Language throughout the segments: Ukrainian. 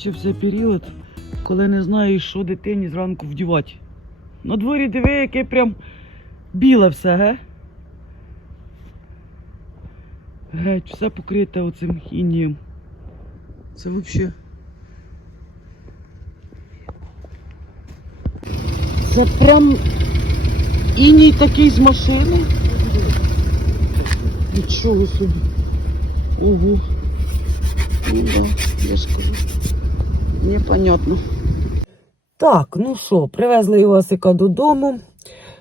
почався період, коли не знаєш, що дитині зранку вдівати. На дворі диви, яке прям біле все, ге? Геть, все покрите оцим інієм. Це взагалі. Це прям іній такий з машини. Нічого собі. Ого. Ну да, я ж кажу. Непонятно. Так, ну що, привезли Івасика додому.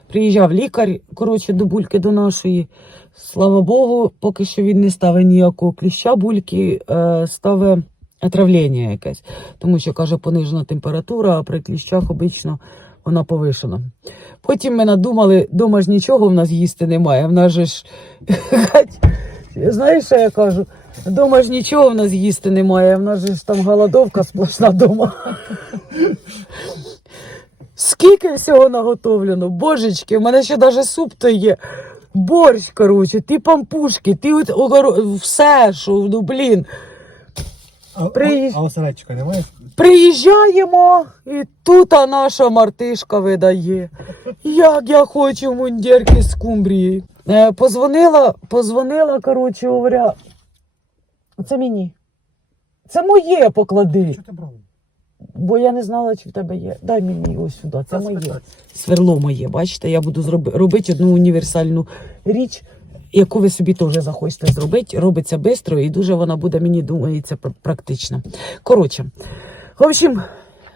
Приїжджав лікар, коротше, до бульки до нашої. Слава Богу, поки що він не ставить ніякого кліща бульки, е, ставить отравлення якесь. Тому що, каже, понижена температура, а при кліщах обично вона повишена. Потім ми надумали, дома ж нічого в нас їсти немає. В нас же ж. Знаєш, що я кажу? Дома ж нічого в нас їсти немає, в нас же ж там голодовка сплошна дома. Скільки всього наготовлено, божечки, в мене ще навіть суп то є. Борщ, коротше, ті пампушки, ті от, огоро- все, що, ну блін. А, а, а осередчика немає? Приїжджаємо, і тут а наша мартишка видає. Як я хочу мундірки з кумбрії. Е, позвонила, позвонила, коротше говоря. Це мені. Це моє поклади. Що ти брав? Бо я не знала, чи в тебе є. Дай мені ось сюди. Це моє. Сверло моє. Бачите, я буду зроби, робити одну універсальну річ, яку ви собі теж захочете зробити. Робиться швидко і дуже вона буде, мені думається, пр- практична. Коротше, в общем,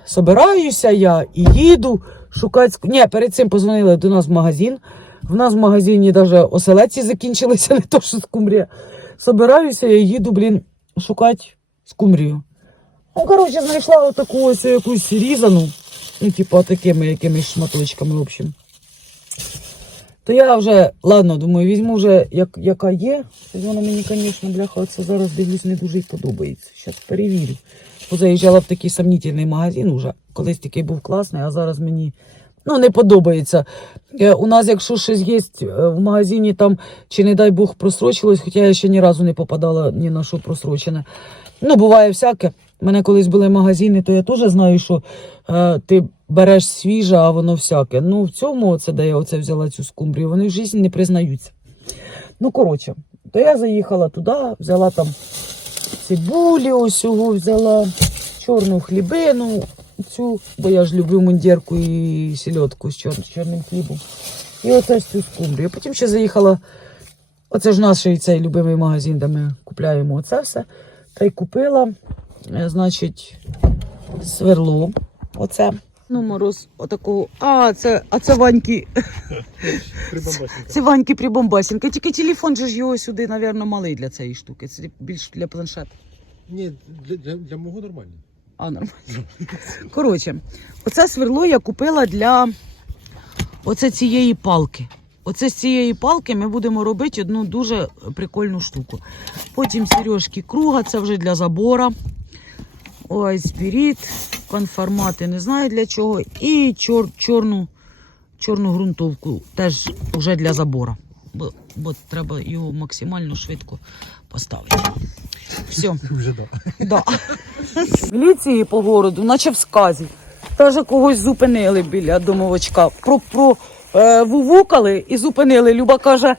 собираюся я і їду шукати. Ні, перед цим позвонили до нас в магазин. В нас в магазині навіть оселеці закінчилися, не то що скумбрія. Собираюся, я їду, блін, шукати скумбрію. Ну, коротше, знайшла отаку ось якусь різану. Ну, типу, такими якимись шматочками, в общем. То я вже, ладно, думаю, візьму вже, як, яка є. Вона мені, звісно, бляха, це зараз дивлюсь, не дуже й подобається. Зараз перевірю. Позаїжджала в такий сомнітельний магазин уже. Колись такий був класний, а зараз мені ну, не подобається. Е, У нас, якщо щось є е, в магазині, там, чи не дай Бог, просрочилось, хоча я ще ні разу не попадала ні на що просрочене. Ну, буває всяке. У мене колись були магазини, то я теж знаю, що е, ти береш свіже, а воно всяке. Ну, в цьому, оце, де я оце взяла цю скумбрію, вони в житті не признаються. Ну, коротше, то я заїхала туди, взяла там цибулі, ось взяла, чорну хлібину, цю, бо я ж люблю мундірку і сільотку з чор, чорним хлібом. І оце цю скумбрію. Потім ще заїхала. Оце ж наш цей любимий магазин, де ми купляємо оце все. Та й купила, е, значить, сверло. Оце. Ну, мороз, отакого. А, це, а це Ваньки. Прибамбасенька. Це Ваньки Прибомбасенка. Тільки телефон же ж його сюди, напевно, малий для цієї штуки. Це більш для планшета. Ні, для, для, для мого нормально. А, нормально. Коротше, оце сверло я купила для оце цієї палки. Оце з цієї палки ми будемо робити одну дуже прикольну штуку. Потім сережки круга, це вже для забора. Ой, спіріт, конформати, не знаю для чого. І чор, чорну, чорну ґрунтовку теж вже для забора. Бо, бо треба його максимально швидко поставити. Все. Вже да. Да. Міліції по городу, наче в сказі. Даже когось зупинили біля домовочка. Про, про е, вувукали і зупинили. Люба каже,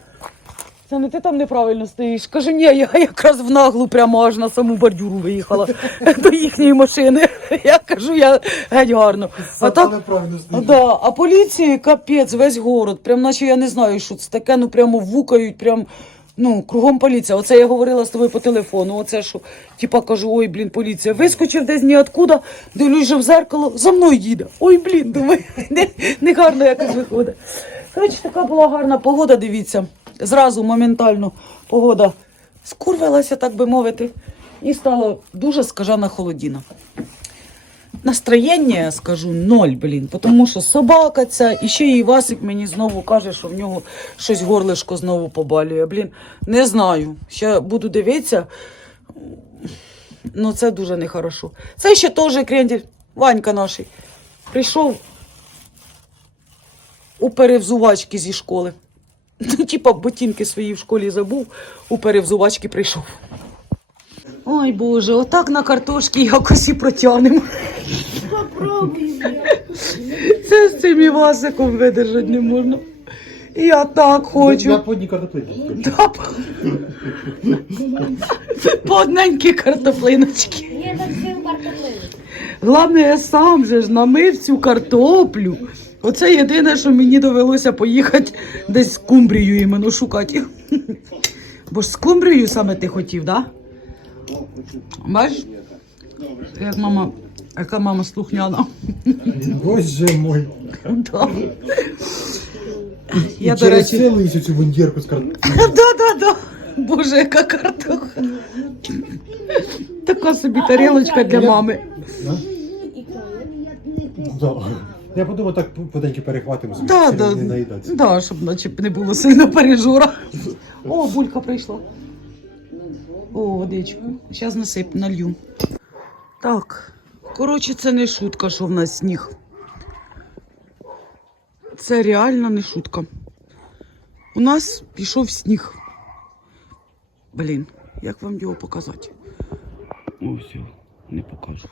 це не ти там неправильно стоїш. Каже, ні, я якраз в наглу прямо аж на саму бордюру виїхала до їхньої машини. Я кажу, я геть гарно. А так, да, а поліції капець, весь город. Прям наче я не знаю, що це таке, ну прямо вукають, прям. Ну, кругом поліція. Оце я говорила з тобою по телефону. Оце що, типа кажу, ой, блін, поліція. Вискочив десь ніоткуда, дивлюсь же в зеркало, за мною їде. Ой, блін, думаю, не, не якось виходить. Коротше, така була гарна погода, дивіться. Зразу моментально погода скурвилася, так би мовити, і стало дуже скажена холодіна. Настроєння, я скажу, ноль, блін, тому що собака ця, і ще і Васик мені знову каже, що в нього щось горлишко знову побалює. Блін, не знаю. Ще буду дивитися. Ну, це дуже нехорошо. Це ще теж крендель, Ванька наш, прийшов у перевзувачки зі школи. Ну, типа ботинки свої в школі забув, у перевзувачки прийшов. Ой Боже, отак на картошці якось і протягнемо. Це з цим івасиком видержати не можна. Я так Я хочу. по одній картоплі. Да, по- По одненькій картоплиночки. Ні, так всім. Головне, я сам же ж намив цю картоплю. Оце єдине, що мені довелося поїхати десь скумбрію іменно шукати. Бо ж скумбрію саме ти хотів, так? Да? Бачиш? Як мама, яка мама слухняна. Боже мой. Да. Я, до речі, їсть цю бундірку з картоплі. Да-да-да. Боже, яка картоха. Така собі тарілочка для мами. Да. Я подумав, так потеньки перехватимо Да, да, не наїдатися. да, щоб наче не було сильно пережора. О, булька прийшла. О, водичку. Зараз насип, налью. Так, коротше, це не шутка, що в нас сніг. Це реально не шутка. У нас пішов сніг. Блін, як вам його показати? О, все, не покажу.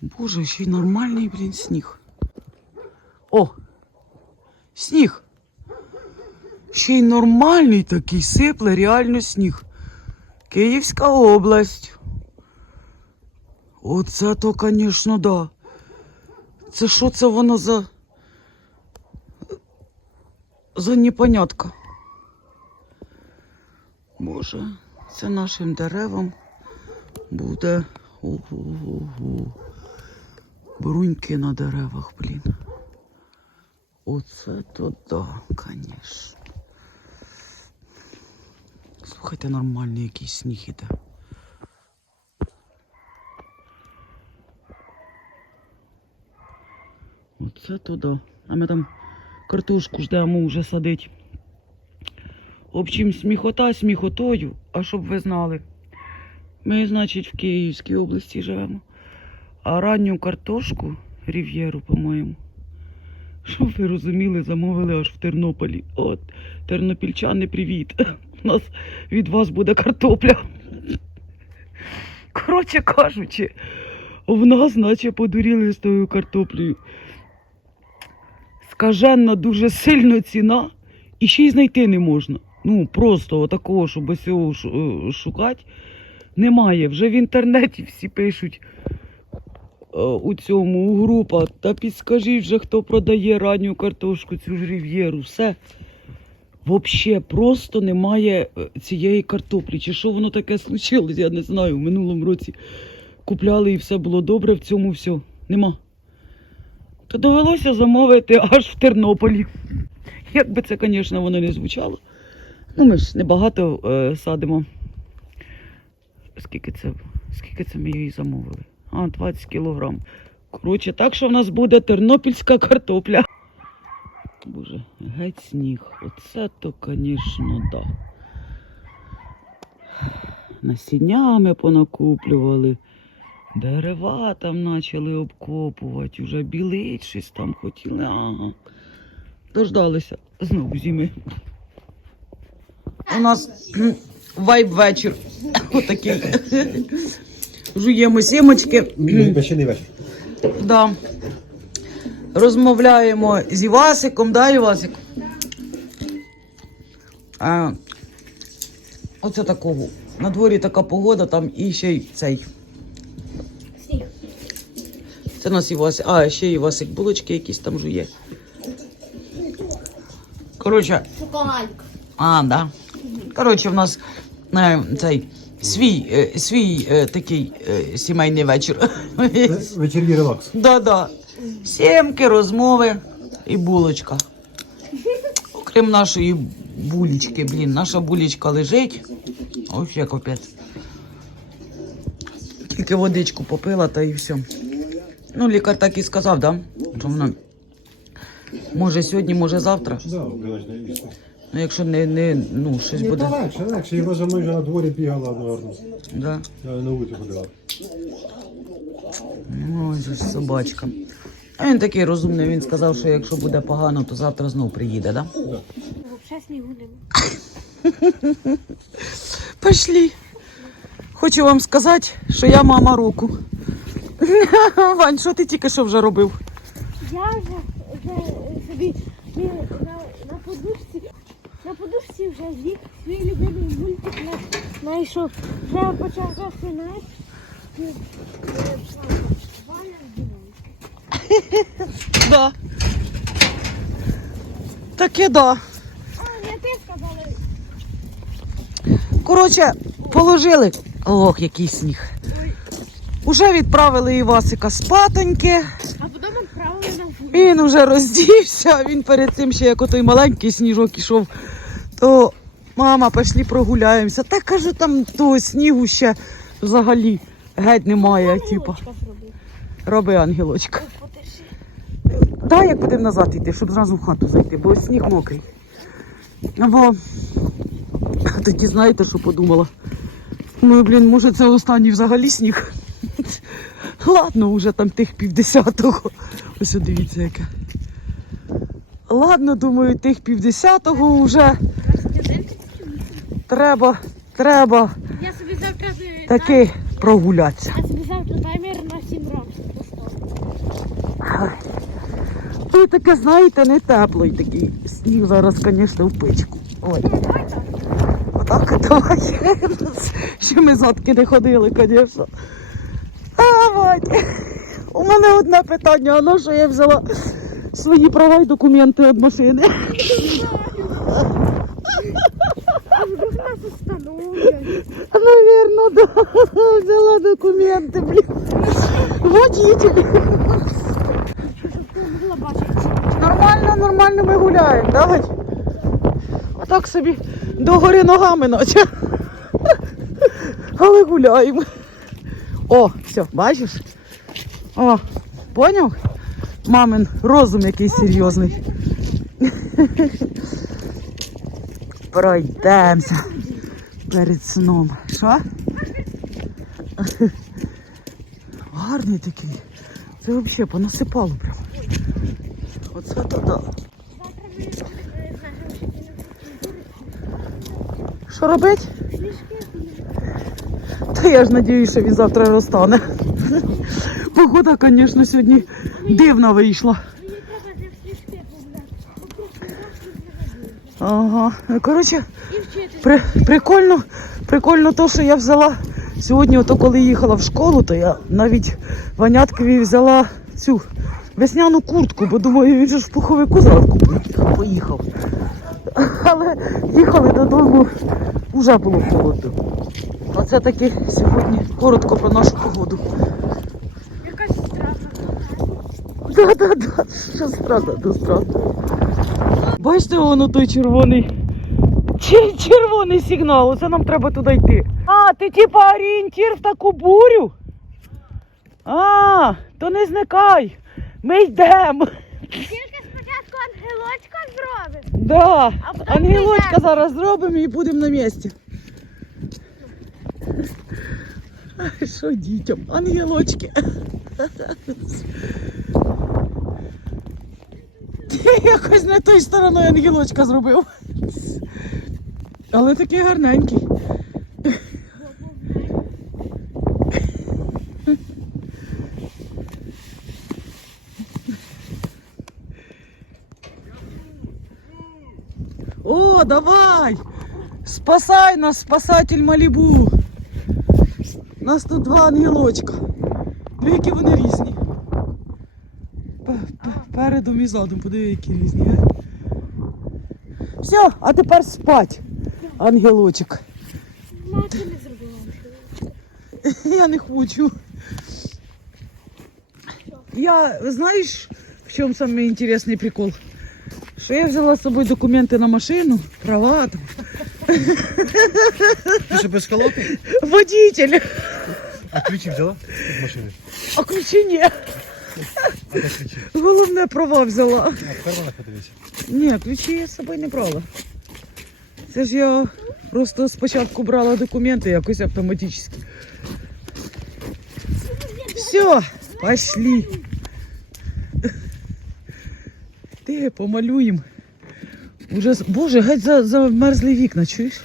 Боже, ще й нормальний, блін, сніг. О! Сніг. Ще й нормальний такий сипле, реально сніг. Київська область. Оце то, звісно, да. Це що це воно за. За непонятка. Боже, це нашим деревам буде. Ого-го. Бруньки на деревах, блін. Оце то да, звісно. Слухайте, нормальний якийсь сніг іде. Оце то да. А ми там картошку ждемо вже садить. В общем, сміхота сміхотою, а щоб ви знали. Ми, значить, в Київській області живемо. А ранню картошку, рів'єру, по-моєму, щоб ви розуміли, замовили аж в Тернополі. От, тернопільчани, привіт. У нас від вас буде картопля. Коротше кажучи, в нас наче подуріли з тою картоплею. Скаженно дуже сильно ціна, і ще й знайти не можна. Ну, просто отакого, щоб ось цього е, шукати, немає. Вже в інтернеті всі пишуть е, у цьому, у групах. Та підскажіть вже, хто продає ранню картошку, цю ж рів'єру. Все. Взагалі, просто немає е, цієї картоплі. Чи що воно таке случилось, я не знаю. В минулому році купляли і все було добре, в цьому все. Нема. То довелося замовити аж в Тернополі. Як би це, звісно, воно не звучало. Ну, ми ж небагато е, садимо. Скільки це, скільки це ми її замовили? А, 20 кілограм. Коротше, так що в нас буде тернопільська картопля. Боже, геть сніг. Оце то, звісно, да. Насіннями понакуплювали. Дерева там почали обкопувати, уже білить щось там хотіли. Ага. Дождалися знову зими. У нас вайб вечір. Отакий. Жуємо сімочки. Печений вечір. Да. Розмовляємо з Івасиком, да, Івасик? А, оце такого. На дворі така погода, там і ще й цей. Сніг. Це нас Івасик. А, ще Івасик булочки якісь там жує. Коротше, Шоколадка. а, да. Коротше, в нас е, цей свій, е, свій е, такий е, сімейний вечір. Вечірній релакс. Да-да. Сімки, розмови і булочка. Окрім нашої булічки, блін, наша булічка лежить. Ось як капець. Тільки водичку попила та і все. Ну, лікар так і сказав, да? Що вона може сьогодні, може завтра. Ну, якщо не, не ну, щось Ні, буде. та легше, легше. Його за мною вже на дворі бігала гарно. Да. Я на вулицю ходила. Ну, ось собачка. А він такий розумний, він сказав, що якщо буде погано, то завтра знов приїде, да? Взагалі снігу нема. Пошли. Хочу вам сказати, що я мама року. Вань, що ти тільки що вже робив? Я вже, вже собі на, на подушці, на подушці вже з'їв свій любимий мультик на- знайшов. Вже почав засинати. Валя. Да. Таке да. Коротше, положили. Ох, який сніг. Уже відправили Івасика спатоньки. А потім відправили на. Він уже роздівся. Він перед тим, ще як отой маленький сніжок ішов, то мама, пішли прогуляємося. Та кажу, там того снігу ще взагалі геть немає. Типу, роби ангелочка. Дай як будемо назад йти, щоб зразу в хату зайти, бо сніг мокрий. Бо тоді знаєте, що подумала? Ну, блін, може це останній взагалі сніг. Ладно, вже там тих півдесятого. Ось от дивіться яке. Ладно, думаю, тих півдесятого вже треба, треба Я собі завтра таки прогулятися. Я собі завтра таймер на 7 разів поставлю. Ви таке, знаєте, не теплий такий. Сніг зараз, звісно, в пичку. Ой. Отак давай. Ще ми задки не ходили, звісно. А, у мене одне питання, на що я взяла свої права і документи від машини? Навірно, да. Взяла документи, блін. Водитель. Щоб ти могла бачити. Нормально, ми гуляємо, да, Вадь? Отак собі догори ногами наче. Але гуляємо. О, все, бачиш? О, поняв? Мамин розум який серйозний. Пройдемося перед сном. Що? Гарний такий. Це взагалі понасипало прям. Оце то да. Завтра ми е, знаємо, Що робить? Та я ж надіюсь, що він завтра розтане. Погода, звісно, сьогодні дивна вийшла. Ага. Коротше, при, прикольно, прикольно то, що я взяла сьогодні, ото коли їхала в школу, то я навіть Ваняткові взяла цю весняну куртку, бо думаю, він же ж в пуховику зранку поїхав. Але їхали додому, вже було холодно. Оце таки сьогодні коротко про нашу погоду. Якась страшна. Да, да, да. Що страшно, то страшно. Бачите, воно той червоний. Червоний сигнал, оце нам треба туди йти. А, ти типа орієнтір в таку бурю? А, то не зникай. Ми йдемо. Ангелочка. Да. А Ангелочка зараз зробимо і будемо на місці. Що дітям? Ангелочки. Ти якось не той стороною ангелочка зробив. Але такий гарненький. давай! Спасай нас, спасатель Малібу! Нас тут два ангелочка. Диви, які вони різні. П- п- Передом і задом, подиви, які різні. А? Все, а тепер спать, ангелочок. Мати не зробила. Я не хочу. Я, знаєш, в чому самый інтересний прикол? Що я взяла з собою документи на машину, права там, Ти що без колоти? водитель, А ключі взяла від машини? а ключі ні. А де ключі? Головне права взяла. А в карманах подивися. Ні, ключі я з собою не брала. Це ж я просто спочатку брала документи якось автоматично. Все, пошли. помалюємо. Уже, з- боже, геть за, замерзли вікна, чуєш?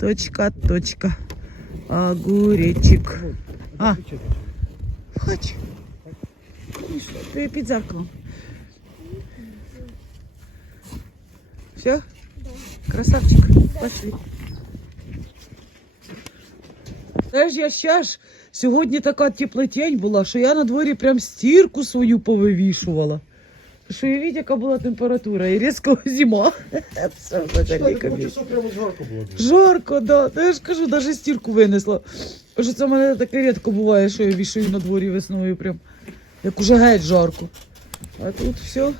Точка, точка. Огуречик. А. Входь. Ну що, ти під зеркалом. Все? Красавчик. Пошли. Знаєш, я ще ж сьогодні така теплотень була, що я на дворі прям стірку свою повивішувала. Що уявіть, яка була температура, і різко зима. Взагалі жарко було. Жарко, да. Та я ж кажу, навіть стірку винесла. Що це в мене таке рідко буває, що я вішаю на дворі весною прям. Як уже геть жарко. А тут все